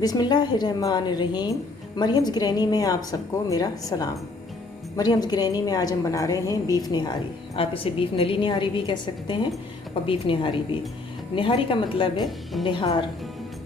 बिस्मिल्लाहिर्रहमानिर्रहीम। Mariam's granny में आप सबको मेरा सलाम। मरियम्स ग्रैनी में आज हम बना रहे हैं बीफ निहारी। आप इसे बीफ नली निहारी भी कह सकते हैं और बीफ निहारी भी। निहारी का मतलब है निहार,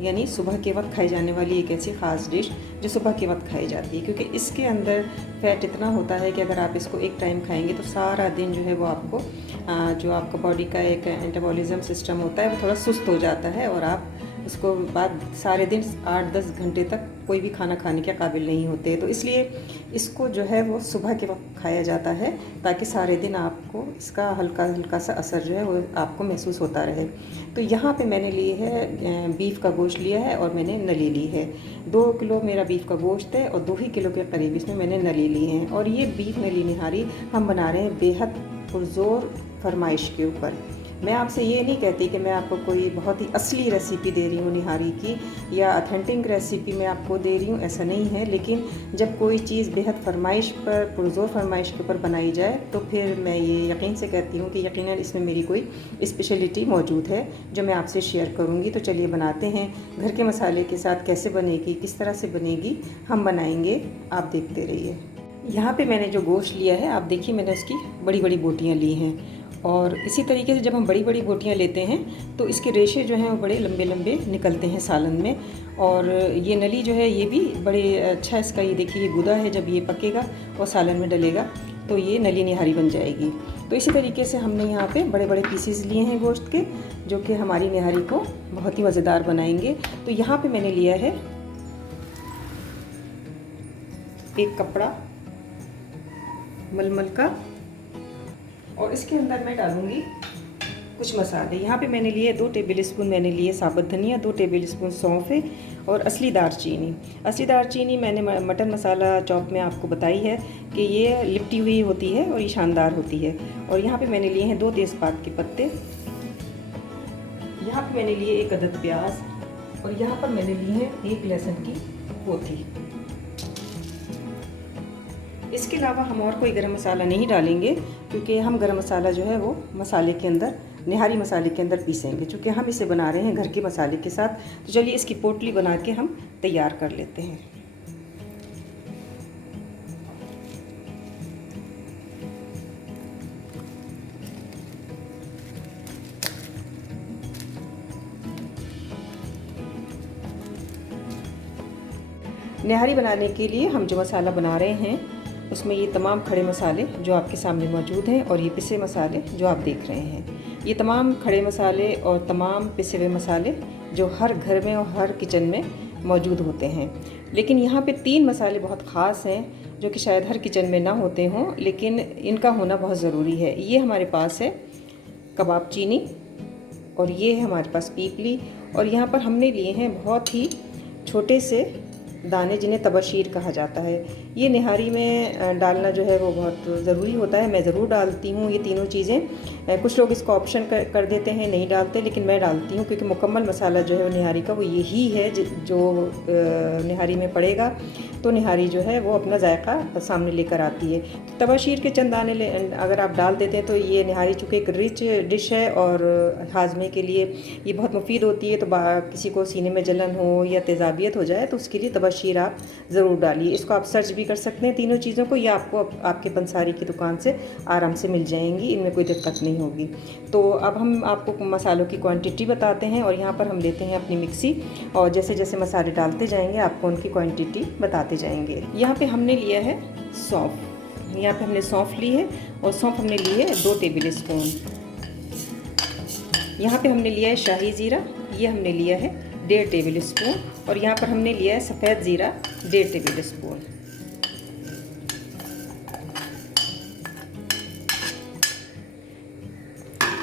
यानी सुबह के वक्त खाई जाने वाली एक ऐसी ख़ास डिश जो सुबह के वक्त खाई जाती है, क्योंकि इसके अंदर फ़ैट इतना होता है कि अगर आप इसको एक टाइम खाएंगे तो सारा दिन जो है वो आपको जो आपका बॉडी का एक मेटाबॉलिज्म सिस्टम होता है वो थोड़ा सुस्त हो जाता है और आप उसको बाद सारे दिन 8-10 घंटे तक कोई भी खाना खाने के काबिल नहीं होते। तो इसलिए इसको जो है वो सुबह के वक्त खाया जाता है ताकि सारे दिन आपको इसका हल्का हल्का सा असर जो है वो आपको महसूस होता रहे। तो यहाँ पे मैंने ली है बीफ का गोश्त लिया है और मैंने नली ली है। 2 किलो मेरा बीफ का गोश्त है और 2 ही किलो के करीब इसमें मैंने नली ली है। और ये बीफ नली निहारी हम बना रहे हैं बेहद पुरज़ोर फरमाइश के ऊपर। मैं आपसे ये नहीं कहती कि मैं आपको कोई बहुत ही असली रेसिपी दे रही हूँ निहारी की या ऑथेंटिक रेसिपी मैं आपको दे रही हूँ, ऐसा नहीं है। लेकिन जब कोई चीज़ बेहद फरमाइश पर पुरज़ोर फरमाइश के ऊपर बनाई जाए तो फिर मैं ये यकीन से कहती हूँ कि यकीनन इसमें मेरी कोई स्पेशलिटी मौजूद है जो मैं आपसे शेयर करूँगी। तो चलिए बनाते हैं। घर के मसाले के साथ कैसे बनेगी, किस तरह से बनेगी, हम बनाएंगे, आप देखते रहिए। यहाँ पे मैंने जो गोश्त लिया है आप देखिए, मैंने उसकी बड़ी बड़ी बोटियाँ ली हैं। और इसी तरीके से जब हम बड़ी बड़ी बोटियाँ लेते हैं तो इसके रेशे जो हैं वो बड़े लंबे लंबे निकलते हैं सालन में। और ये नली जो है ये भी बड़े अच्छा इसका, ये देखिए ये गुदा है, जब ये पकेगा और सालन में डलेगा तो ये नली निहारी बन जाएगी। तो इसी तरीके से हमने यहाँ पे बड़े बड़े पीसेस लिए हैं गोश्त के, जो कि हमारी निहारी को बहुत ही मज़ेदार बनाएंगे। तो यहाँ पर मैंने लिया है एक कपड़ा मलमल का और इसके अंदर मैं डालूंगी कुछ मसाले। यहाँ पे मैंने लिए 2 टेबल स्पून मैंने लिए साबुत धनिया, 2 टेबल स्पून सौंफ और असली दारचीनी। असली दारचीनी मैंने मटन मसाला चॉप में आपको बताई है कि ये लिपटी हुई होती है और ये शानदार होती है। और यहाँ पे मैंने लिए हैं 2 तेज़पात के पत्ते, यहाँ पे मैंने लिए 1 अदद प्याज और यहाँ पर मैंने ली है 1 लहसुन की पोथी। इसके अलावा हम और कोई गरम मसाला नहीं डालेंगे, क्योंकि हम गरम मसाला जो है वो मसाले के अंदर, निहारी मसाले के अंदर पीसेंगे, क्योंकि हम इसे बना रहे हैं घर के मसाले के साथ। तो चलिए इसकी पोटली बना के हम तैयार कर लेते हैं। निहारी बनाने के लिए हम जो मसाला बना रहे हैं उसमें ये तमाम खड़े मसाले जो आपके सामने मौजूद हैं और ये पिसे मसाले जो आप देख रहे हैं, ये तमाम खड़े मसाले और तमाम पिसे हुए मसाले जो हर घर में और हर किचन में मौजूद होते हैं। लेकिन यहाँ पे 3 मसाले बहुत ख़ास हैं जो कि शायद हर किचन में ना होते हों, लेकिन इनका होना बहुत ज़रूरी है। ये हमारे पास है कबाब चीनी और ये है हमारे पास पीपली, और यहाँ पर हमने लिए हैं बहुत ही छोटे से दाने जिन्हें तबशीर कहा जाता है। ये निहारी में डालना जो है वो बहुत ज़रूरी होता है। मैं ज़रूर डालती हूँ ये तीनों चीज़ें। कुछ लोग इसको ऑप्शन कर देते हैं, नहीं डालते, लेकिन मैं डालती हूँ क्योंकि मुकम्मल मसाला जो है वो निहारी का वो यही है जो निहारी में पड़ेगा तो निहारी जो है वो अपना जायका सामने लेकर आती है। तबशीर के चंद दाने अगर आप डाल देते हैं तो ये निहारी चूँकि एक रिच डिश है और हाजमे के लिए ये बहुत मुफीद होती है। तो किसी को सीने में जलन हो या तेज़ाबियत हो जाए तो उसके लिए तबशीर आप ज़रूर डालिए। इसको आप सर्च भी कर सकते हैं तीनों चीज़ों को, या आपको आपके पंसारी की दुकान से आराम से मिल जाएंगी, इनमें कोई दिक्कत नहीं होगी। तो अब हम आपको मसालों की क्वांटिटी बताते हैं और यहाँ पर हम लेते हैं अपनी मिक्सी और जैसे जैसे मसाले डालते जाएंगे आपको उनकी क्वांटिटी बताते जाएंगे। यहाँ पे हमने लिया है सौंफ, यहाँ पे हमने सौंफ ली है और सौंफ हमने ली है 2 टेबल स्पून। यहाँ पे हमने लिया है शाही ज़ीरा, ये हमने लिया है 1.5 टेबल स्पून, और यहाँ पर हमने लिया है सफ़ेद ज़ीरा 1.5 टेबल स्पून।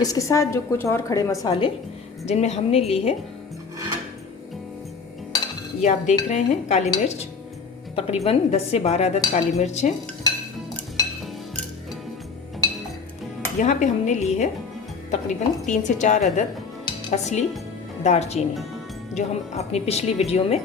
इसके साथ जो कुछ और खड़े मसाले जिनमें हमने ली है, ये आप देख रहे हैं काली मिर्च, तकरीबन 10 से 12 अदद काली मिर्च हैं। यहाँ पे हमने ली है तकरीबन 3 से 4 अदद असली दारचीनी, जो हम अपनी पिछली वीडियो में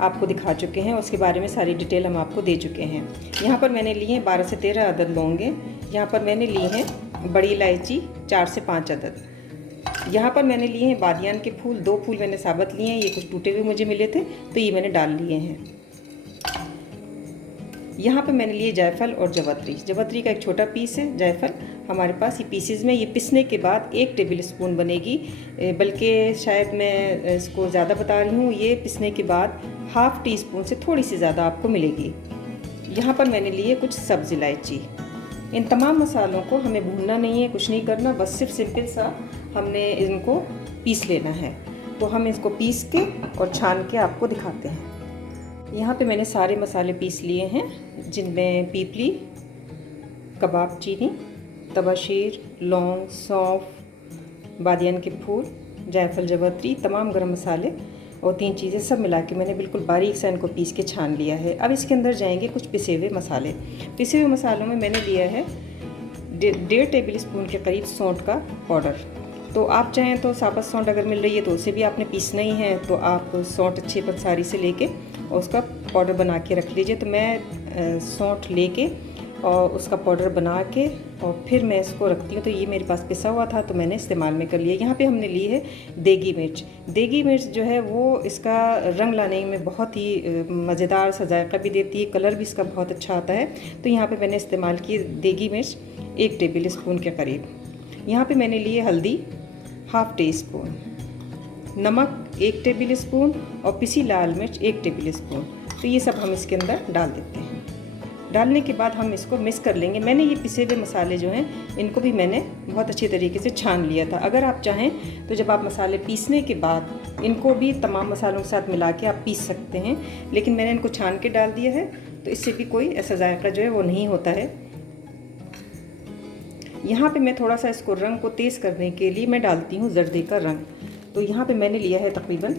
आपको दिखा चुके हैं, उसके बारे में सारी डिटेल हम आपको दे चुके हैं। यहाँ पर मैंने लिए हैं 12 से 13 अदद लौंगे। यहाँ पर मैंने ली हैं बड़ी इलायची 4 से 5 अदद। यहाँ पर मैंने लिए हैं बादियान के फूल, 2 फूल मैंने साबुत लिए हैं, ये कुछ टूटे हुए मुझे मिले थे तो ये मैंने डाल लिए हैं। यहाँ पे मैंने लिए जायफल और जवत्री, जवत्री का एक छोटा पीस है, जायफल हमारे पास ये पीसेज में। ये पिसने के बाद 1 टेबल स्पून बनेगी, बल्कि शायद मैं इसको ज़्यादा बता रही हूँ। ये पिसने के बाद ½ टी स्पून से थोड़ी सी ज़्यादा आपको मिलेगी। यहाँ पर मैंने लिए कुछ सब्ज़ इलायची। इन तमाम मसालों को हमें भूनना नहीं है, कुछ नहीं करना, बस सिर्फ सिंपल सा हमने इनको पीस लेना है। तो हम इसको पीस के और छान के आपको दिखाते हैं। यहाँ पे मैंने सारे मसाले पीस लिए हैं, जिनमें पीपली, कबाब चीनी, तबाशीर, लौंग, सौंफ, बादियान के फूल, जायफल, जवत्री, तमाम गरम मसाले और 3 चीज़ें सब मिला के मैंने बिल्कुल बारीक सा इनको पीस के छान लिया है। अब इसके अंदर जाएंगे कुछ पिसे हुए मसाले। पिसे हुए मसालों में मैंने लिया है 1.5 टेबल स्पून के करीब सौंठ का पाउडर। तो आप चाहें तो साबुत सौंठ अगर मिल रही है तो उसे भी आपने पीसना ही है, तो आप सौंठ अच्छी पंसारी से लेके और उसका पाउडर बना के रख लीजिए। तो मैं सौंठ लेके और उसका पाउडर बना के और फिर मैं इसको रखती हूँ। तो ये मेरे पास पिसा हुआ था तो मैंने इस्तेमाल में कर लिया। यहाँ पे हमने ली है देगी मिर्च। देगी मिर्च जो है वो इसका रंग लाने में बहुत ही मज़ेदार सा जायका भी देती है, कलर भी इसका बहुत अच्छा आता है। तो यहाँ पे मैंने इस्तेमाल की देगी मिर्च 1 टेबल स्पून के करीब। यहाँ पे मैंने लिए हल्दी ½ टी स्पून, नमक 1 टेबल स्पून और पिसी लाल मिर्च 1 टेबल स्पून। तो ये सब हम इसके अंदर डाल देते हैं। डालने के बाद हम इसको मिक्स कर लेंगे। मैंने ये पिसे हुए मसाले जो हैं इनको भी मैंने बहुत अच्छी तरीके से छान लिया था। अगर आप चाहें तो जब आप मसाले पीसने के बाद इनको भी तमाम मसालों के साथ मिला के आप पीस सकते हैं, लेकिन मैंने इनको छान के डाल दिया है तो इससे भी कोई ऐसा जायका जो है वो नहीं होता है। यहाँ पे मैं थोड़ा सा इसको रंग को तेज़ करने के लिए मैं डालती हूँ जर्दे का रंग। तो यहाँ पे मैंने लिया है तकरीबन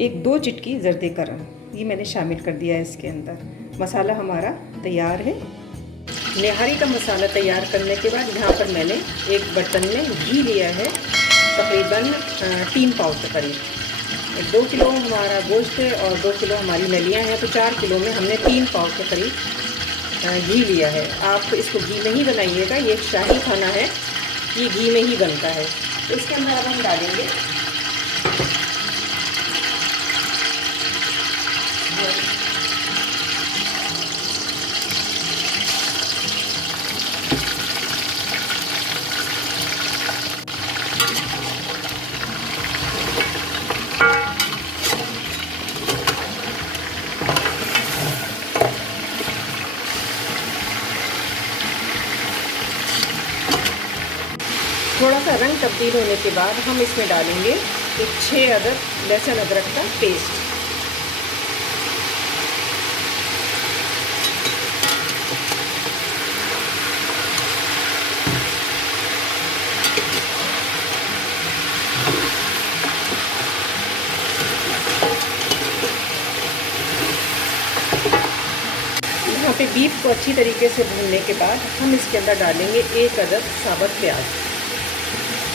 1-2 चिटकी जर्दे का रंग, ये मैंने शामिल कर दिया है इसके अंदर। मसाला हमारा तैयार है। निहारी का मसाला तैयार करने के बाद यहाँ पर मैंने एक बर्तन में घी लिया है, तकरीबन 3 पाव के करीब। 2 किलो हमारा गोश्त है और 2 किलो हमारी नलियाँ हैं, तो 4 किलो में हमने 3 पाव के करीब घी लिया है। आप इसको घी में ही बनाइएगा, ये शाही खाना है, ये घी में ही बनता है। तो इसके अंदर अब हम डालेंगे थोड़ा सा रंग तब्दील होने के बाद हम इसमें डालेंगे 6 अदद लहसुन अदरक का पेस्ट। यहाँ पे बीफ को अच्छी तरीके से भूनने के बाद हम इसके अंदर डालेंगे 1 अदद साबुत प्याज।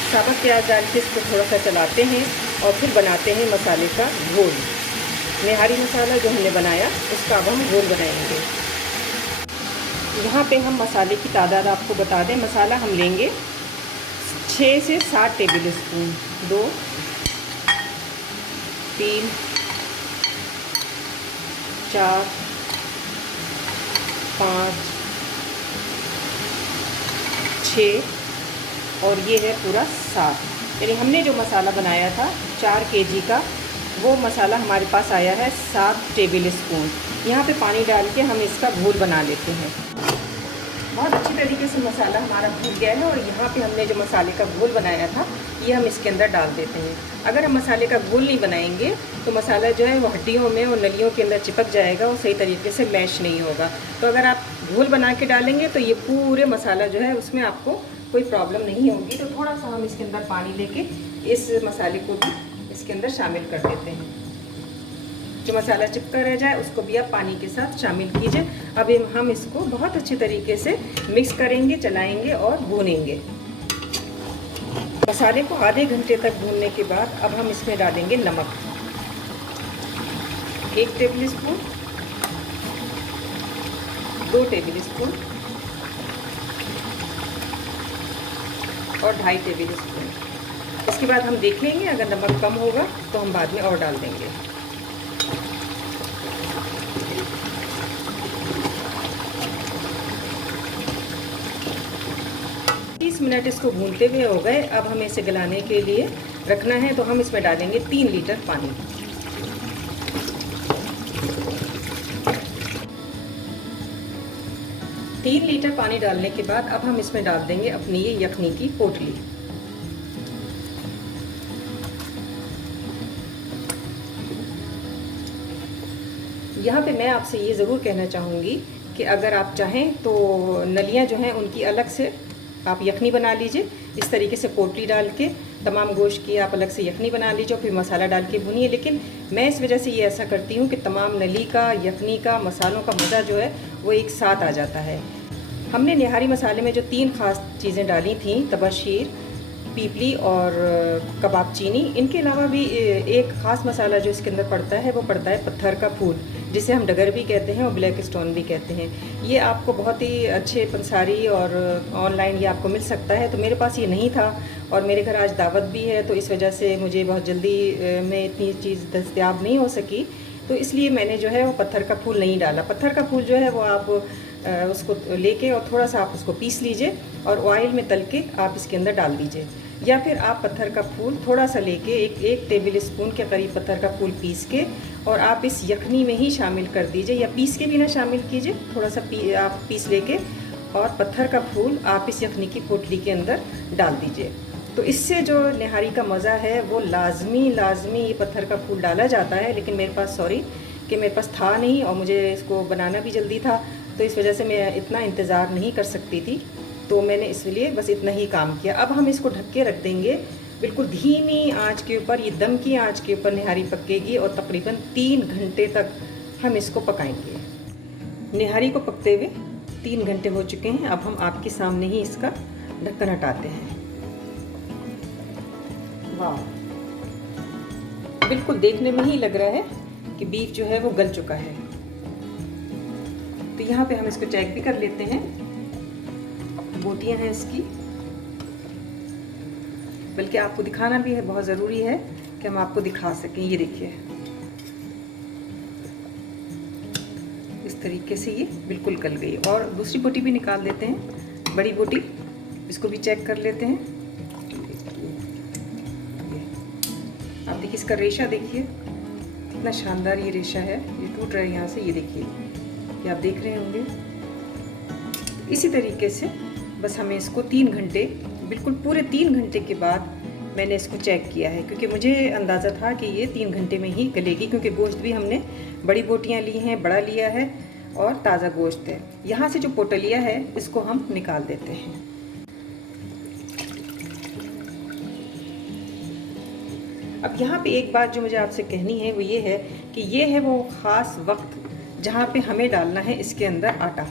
साबुत प्याज डाल के इसको थोड़ा सा चलाते हैं और फिर बनाते हैं मसाले का घोल। निहारी मसाला जो हमने बनाया उसका अब हम घोल बनाएंगे। यहाँ पे हम मसाले की तादाद आपको बता दें। मसाला हम लेंगे 6 से 7 टेबल स्पून, 2, 3, 4, 5, 6 और ये है पूरा 7। यानी हमने जो मसाला बनाया था 4 केजी का, वो मसाला हमारे पास आया है 7 टेबल स्पून। यहाँ पे पानी डाल के हम इसका घोल बना लेते हैं। बहुत अच्छी तरीके से मसाला हमारा भून गया है और यहाँ पे हमने जो मसाले का घोल बनाया था ये हम इसके अंदर डाल देते हैं। अगर हम मसाले का घोल नहीं बनाएंगे तो मसाला जो है वो हड्डियों में और नलियों के अंदर चिपक जाएगा और सही तरीके से मैश नहीं होगा। तो अगर आप घोल बना के डालेंगे तो ये पूरे मसाला जो है उसमें आपको कोई प्रॉब्लम नहीं होगी। तो थोड़ा सा हम इसके अंदर पानी लेके इस मसाले को भी इसके अंदर शामिल कर देते हैं। जो मसाला चिपका रह जाए उसको भी आप पानी के साथ शामिल कीजिए। अब हम इसको बहुत अच्छी तरीके से मिक्स करेंगे, चलाएंगे और भूनेंगे। मसाले को आधे घंटे तक भूनने के बाद अब हम इसमें डालेंगे नमक 1 टेबल स्पून, 2 टेबल स्पून और 2.5 टेबल स्पून। इसके बाद हम देखेंगे, अगर नमक कम होगा तो हम बाद में और डाल देंगे। 30 मिनट इसको भूनते हुए हो गए। अब हमें इसे गलाने के लिए रखना है, तो हम इसमें डालेंगे 3 लीटर पानी। तीन लीटर पानी डालने के बाद अब हम इसमें डाल देंगे अपनी ये यखनी की पोटली। यहाँ पे मैं आपसे ये ज़रूर कहना चाहूँगी कि अगर आप चाहें तो नलियाँ जो हैं उनकी अलग से आप यखनी बना लीजिए। इस तरीके से पोटली डाल के तमाम गोश्त की आप अलग से यखनी बना लीजिए और फिर मसाला डाल के भूनिए। लेकिन मैं इस वजह से ये ऐसा करती हूँ कि तमाम नली का, यखनी का, मसालों का मज़ा जो है वो एक साथ आ जाता है। हमने निहारी मसाले में जो 3 ख़ास चीज़ें डाली थी, तबशीर, पीपली और कबाब चीनी, इनके अलावा भी एक ख़ास मसाला जो इसके अंदर पड़ता है वो पड़ता है पत्थर का फूल, जिसे हम डगर भी कहते हैं और ब्लैक स्टोन भी कहते हैं। ये आपको बहुत ही अच्छे पंसारी और ऑनलाइन ये आपको मिल सकता है। तो मेरे पास ये नहीं था और मेरे घर आज दावत भी है, तो इस वजह से मुझे बहुत जल्दी में इतनी चीज़ दस्तयाब नहीं हो सकी, तो इसलिए मैंने जो है वो पत्थर का फूल नहीं डाला। पत्थर का फूल जो है वो आप उसको लेके और थोड़ा सा आप उसको पीस लीजिए और ऑयल में तल के आप इसके अंदर डाल दीजिए। या फिर आप पत्थर का फूल थोड़ा सा लेके एक टेबल स्पून के करीब पत्थर का फूल पीस के और आप इस यखनी में ही शामिल कर दीजिए, या पीस के भी ना शामिल कीजिए, थोड़ा सा आप पीस लेके और पत्थर का फूल आप इस यखनी की पोटली के अंदर डाल दीजिए। तो इससे जो निहारी का मज़ा है वो लाजमी ये पत्थर का फूल डाला जाता है। लेकिन मेरे पास कि मेरे पास था नहीं और मुझे इसको बनाना भी जल्दी था, तो इस वजह से मैं इतना इंतज़ार नहीं कर सकती थी, तो मैंने इसलिए बस इतना ही काम किया। अब हम इसको ढक के रख देंगे बिल्कुल धीमी आंच के ऊपर, ये दम की आंच के ऊपर निहारी पकेगी और तकरीबन 3 घंटे तक हम इसको पकाएंगे। निहारी को पकते हुए 3 घंटे हो चुके हैं। अब हम आपके सामने ही इसका ढक्कन हटाते हैं। वाह, बिल्कुल देखने में ही लग रहा है कि बीफ जो है वो गल चुका है। तो यहाँ पे हम इसको चेक भी कर लेते हैं। बोटियाँ हैं इसकी, बल्कि आपको दिखाना भी है, बहुत ज़रूरी है कि हम आपको दिखा सकें। ये देखिए, इस तरीके से ये बिल्कुल गल गई। और दूसरी बोटी भी निकाल देते हैं, बड़ी बोटी, इसको भी चेक कर लेते हैं। आप देखिए इसका रेशा, देखिए कितना शानदार ये रेशा है, ये टूट रहा है यहाँ से, ये देखिए, ये आप देख रहे होंगे। इसी तरीके से बस हमें इसको 3 घंटे, बिल्कुल पूरे 3 घंटे के बाद मैंने इसको चेक किया है, क्योंकि मुझे अंदाज़ा था कि ये 3 घंटे में ही गलेगी, क्योंकि गोश्त भी हमने बड़ी बोटियाँ ली हैं, बड़ा लिया है और ताज़ा गोश्त है। यहाँ से जो पोटलिया है इसको हम निकाल देते हैं। अब यहाँ पे एक बात जो मुझे आपसे कहनी है वो ये है कि ये है वो ख़ास वक्त जहाँ पे हमें डालना है इसके अंदर आटा।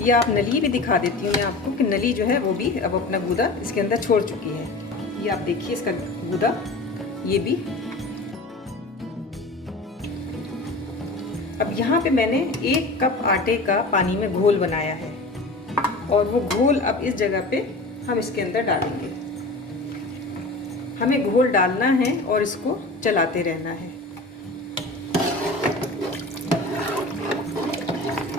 ये आप नली भी दिखा देती हूँ मैं आपको कि नली जो है वो भी अब अपना गूदा इसके अंदर छोड़ चुकी है। ये आप देखिए इसका गूदा, ये भी। अब यहाँ पे मैंने 1 कप आटे का पानी में घोल बनाया है और वो घोल अब इस जगह पे हम इसके अंदर डालेंगे। हमें घोल डालना है और इसको चलाते रहना है।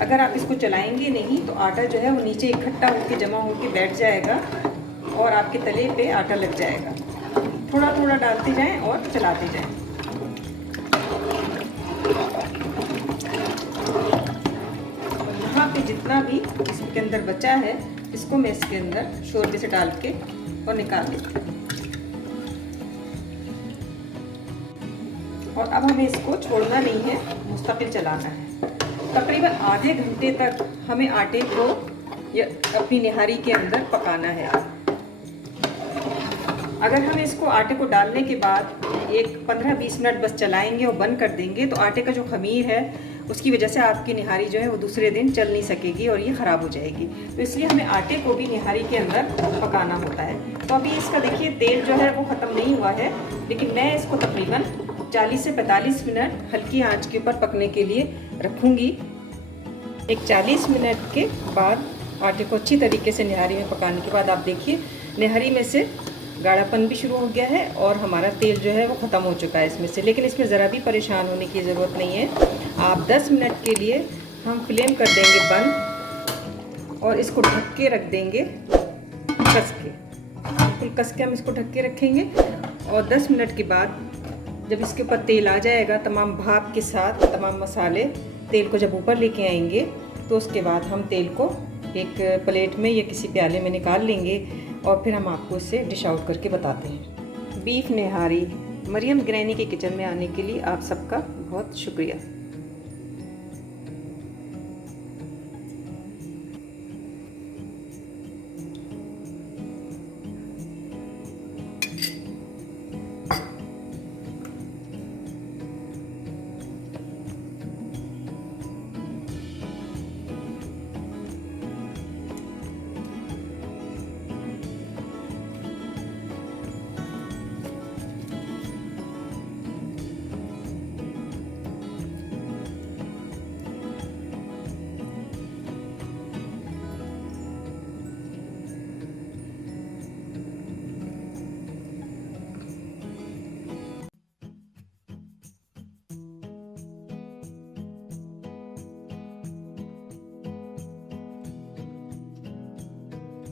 अगर आप इसको चलाएंगे नहीं तो आटा जो है वो नीचे इकट्ठा होकर जमा होकर बैठ जाएगा और आपके तले पे आटा लग जाएगा। थोड़ा थोड़ा डालते जाएं और चलाते जाएं। और यहाँ पे जितना भी इसके अंदर बचा है इसको मैं इसके अंदर शोरबे से डाल के और निकाल लेती हूँ। और अब हमें इसको छोड़ना नहीं है, मुस्तकिल चलाना है। तकरीबन आधे घंटे तक हमें आटे को अपनी निहारी के अंदर पकाना है। अगर हम इसको आटे को डालने के बाद एक 15-20 मिनट बस चलाएंगे और बंद कर देंगे तो आटे का जो खमीर है उसकी वजह से आपकी निहारी जो है वो दूसरे दिन चल नहीं सकेगी और ये ख़राब हो जाएगी। तो इसलिए हमें आटे को भी निहारी के अंदर पकाना होता है। तो अभी इसका देखिए तेल जो है वो ख़त्म नहीं हुआ है, लेकिन मैं इसको तकरीबन 40 से 45 मिनट हल्की आंच के ऊपर पकने के लिए रखूँगी। एक 40 मिनट के बाद आटे को अच्छी तरीके से निहारी में पकाने के बाद आप देखिए निहारी में से गाढ़ापन भी शुरू हो गया है और हमारा तेल जो है वो ख़त्म हो चुका है इसमें से। लेकिन इसमें ज़रा भी परेशान होने की ज़रूरत नहीं है। आप 10 मिनट के लिए हम फ्लेम कर देंगे बंद और इसको ढक के रख देंगे कस के, बिल्कुल कस के हम इसको ढक के रखेंगे। और 10 मिनट के बाद जब इसके ऊपर तेल आ जाएगा, तमाम भाप के साथ तमाम मसाले तेल को जब ऊपर लेके आएंगे, तो उसके बाद हम तेल को एक प्लेट में या किसी प्याले में निकाल लेंगे और फिर हम आपको इसे डिश आउट करके बताते हैं। बीफ निहारी मरियम गृहिणी के किचन में आने के लिए आप सबका बहुत शुक्रिया।